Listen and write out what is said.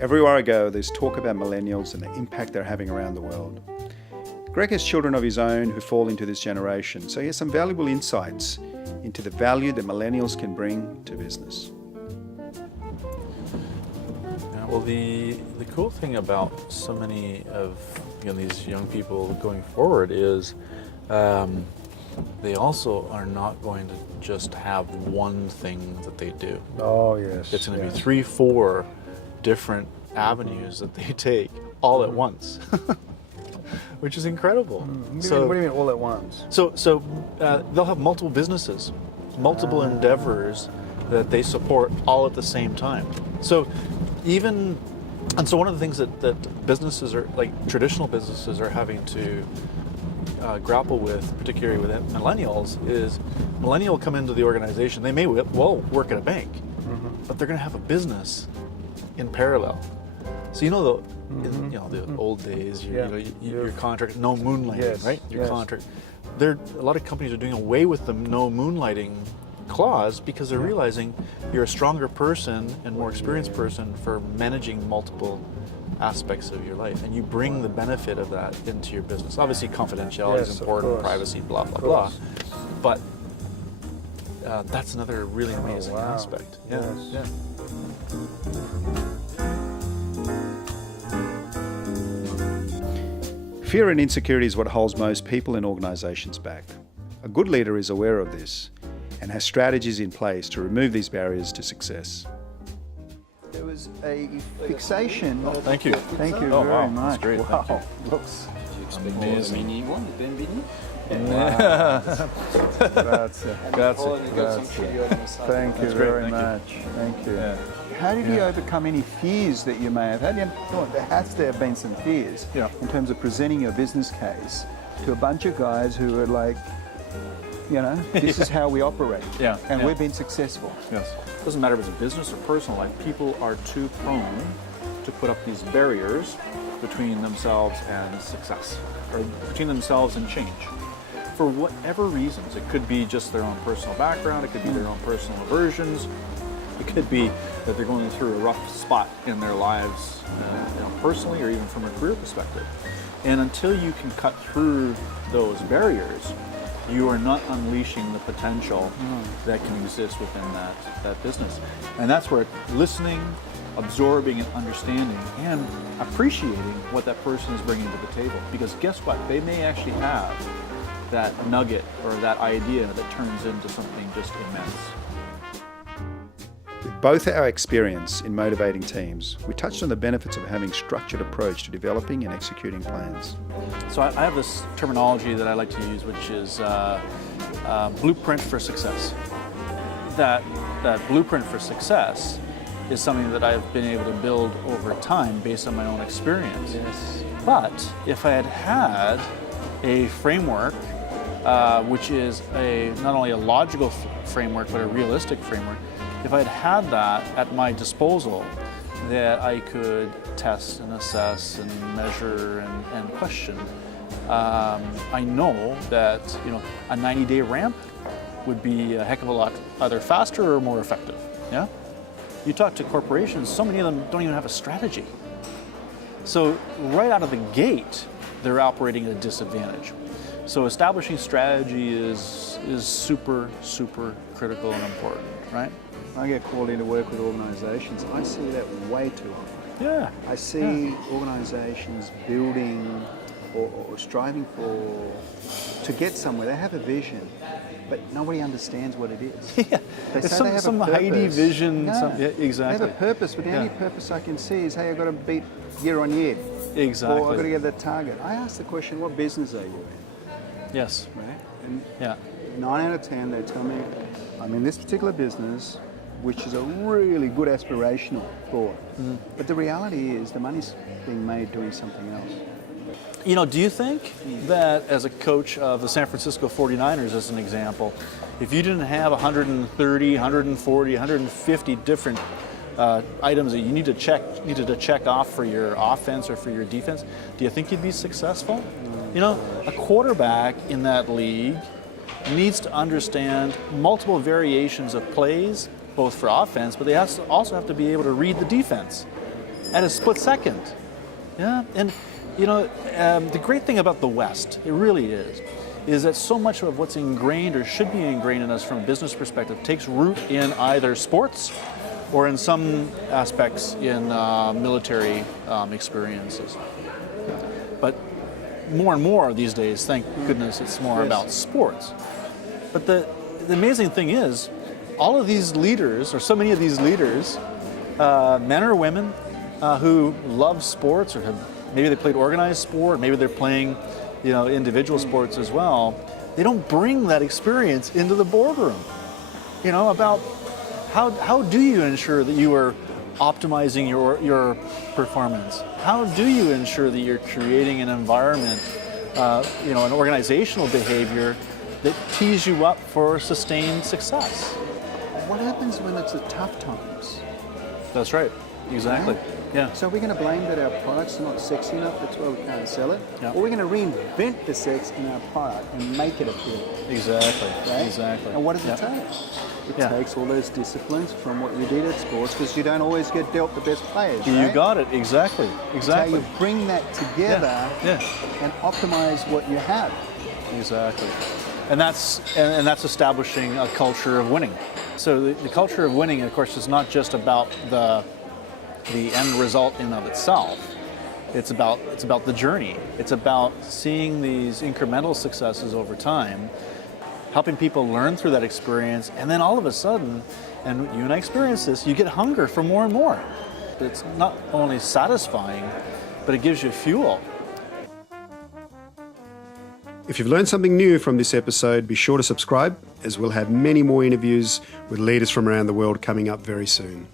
Everywhere I go, there's talk about millennials and the impact they're having around the world. Greg has children of his own who fall into this generation, so he has some valuable insights into the value that millennials can bring to business. Well, the cool thing about so many of these young people going forward is they also are not going to just have one thing that they do. Oh, yes. It's going to be 3, 4 different avenues that they take all at once, which is incredible. So, what do you mean all at once? So they'll have multiple businesses, multiple endeavors that they support all at the same time. So one of the things that businesses are, like traditional businesses, are having to grapple with, particularly with millennials, is millennial come into the organization. They may well work at a bank, but they're going to have a business in parallel. So the old days, your contract, no moonlighting, right? Your contract. A lot of companies are doing away with the no moonlighting clause because they're realizing you're a stronger person and more experienced person for managing multiple aspects of your life, and you bring the benefit of that into your business. Obviously, confidentiality is important, privacy, blah blah blah. But that's another really amazing aspect. Yeah. Fear and insecurity is what holds most people and organizations back. A good leader is aware of this and has strategies in place to remove these barriers to success. There was a fixation. Oh, thank you. Thank you very much. That's great. Wow. Thank you. Looks amazing. Mini one, ben mini. Grazie. Thank you very much. Thank you. Yeah. How did you overcome any fears that you may have had? There has to have been some fears in terms of presenting your business case to a bunch of guys who are like, this is how we operate. And we've been successful. Yes. It doesn't matter if it's a business or personal life, people are too prone to put up these barriers between themselves and success, or between themselves and change. For whatever reasons. It could be just their own personal background, it could be their own personal aversions, it could be that they're going through a rough spot in their lives, personally or even from a career perspective. And until you can cut through those barriers, you are not unleashing the potential that can exist within that business. And that's where listening, absorbing and understanding and appreciating what that person is bringing to the table. Because guess what? They may actually have that nugget or that idea that turns into something just immense. With both our experience in motivating teams, we touched on the benefits of having a structured approach to developing and executing plans. So I have this terminology that I like to use, which is blueprint for success. That blueprint for success is something that I've been able to build over time based on my own experience. Yes. But if I had a framework, which is not only a logical framework, but a realistic framework, if I'd had that at my disposal, that I could test and assess and measure and question, I know that a 90-day ramp would be a heck of a lot either faster or more effective. Yeah. You talk to corporations, so many of them don't even have a strategy. So right out of the gate, they're operating at a disadvantage. So establishing strategy is super, super critical and important, right? I get called in to work with organisations. I see that way too often. Yeah. I see organisations building or striving to get somewhere. They have a vision, but nobody understands what it is. Yeah. They It's say they have some a purpose. Heidi vision. No, Exactly. They have a purpose, but the only purpose I can see is, hey, I've got to beat year on year. Exactly. Or I've got to get that target. I ask the question, what business are you in? Yes. Right? And Yeah. 9 out of 10, they tell me, I'm in this particular business, which is a really good aspirational thought. But the reality is the money's being made doing something else. Do you think that as a coach of the San Francisco 49ers, as an example, if you didn't have 130, 140, 150 different items that you needed to check off for your offense or for your defense, do you think you'd be successful? A quarterback in that league needs to understand multiple variations of plays, both for offense, but they also have to be able to read the defense. at a split second. Yeah, and you know, the great thing about the West, it really is that so much of what's ingrained or should be ingrained in us from a business perspective takes root in either sports or in some aspects in military experiences. But more and more these days, thank goodness, it's more about sports. But the amazing thing is, all of these leaders, or so many of these leaders, men or women, who love sports, or maybe they played organized sport, maybe they're playing, you know, individual sports as well. They don't bring that experience into the boardroom. You know, about how do you ensure that you are optimizing your performance? How do you ensure that you're creating an environment, you know, an organizational behavior that tees you up for sustained success? What happens when it's the tough times? That's right. Exactly. Right? Yeah. So we're going to blame that our products are not sexy enough, that's why we can't sell it? Yeah. Or we're going to reinvent the sex in our product and make it appealing? Exactly. Right? Exactly. And what does Yeah. it take? It Yeah. takes all those disciplines from what you did at sports, because you don't always get dealt the best players, You right? got it. Exactly. So Exactly. you bring that together Yeah. and optimize what you have. Exactly. And that's establishing a culture of winning. So the culture of winning, of course, is not just about the end result in of itself. It's about the journey. It's about seeing these incremental successes over time, helping people learn through that experience, and then all of a sudden, and you and I experience this, you get hunger for more and more. It's not only satisfying, but it gives you fuel. If you've learned something new from this episode, be sure to subscribe, as we'll have many more interviews with leaders from around the world coming up very soon.